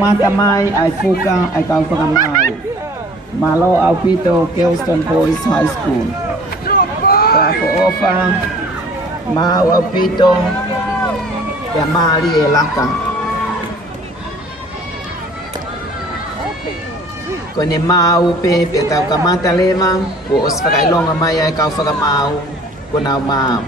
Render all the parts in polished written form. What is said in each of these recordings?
mata mai ai fuka ai kau whakamau. Malo au pito Kelston Boys High School. Rako ofa, mau au pito, ya mari e laka. Kone mau pe tau kamata lema, ko os whakailonga mai ai kau whakamau, ko nau mau.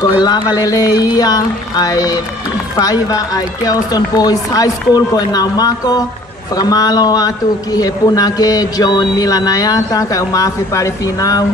Ko lava lele ia ai whaiva ai Kelston Boys High School ko Naumako. Whakamalo atu ki he puna ke John Milanayata kai o mawhi pare finau.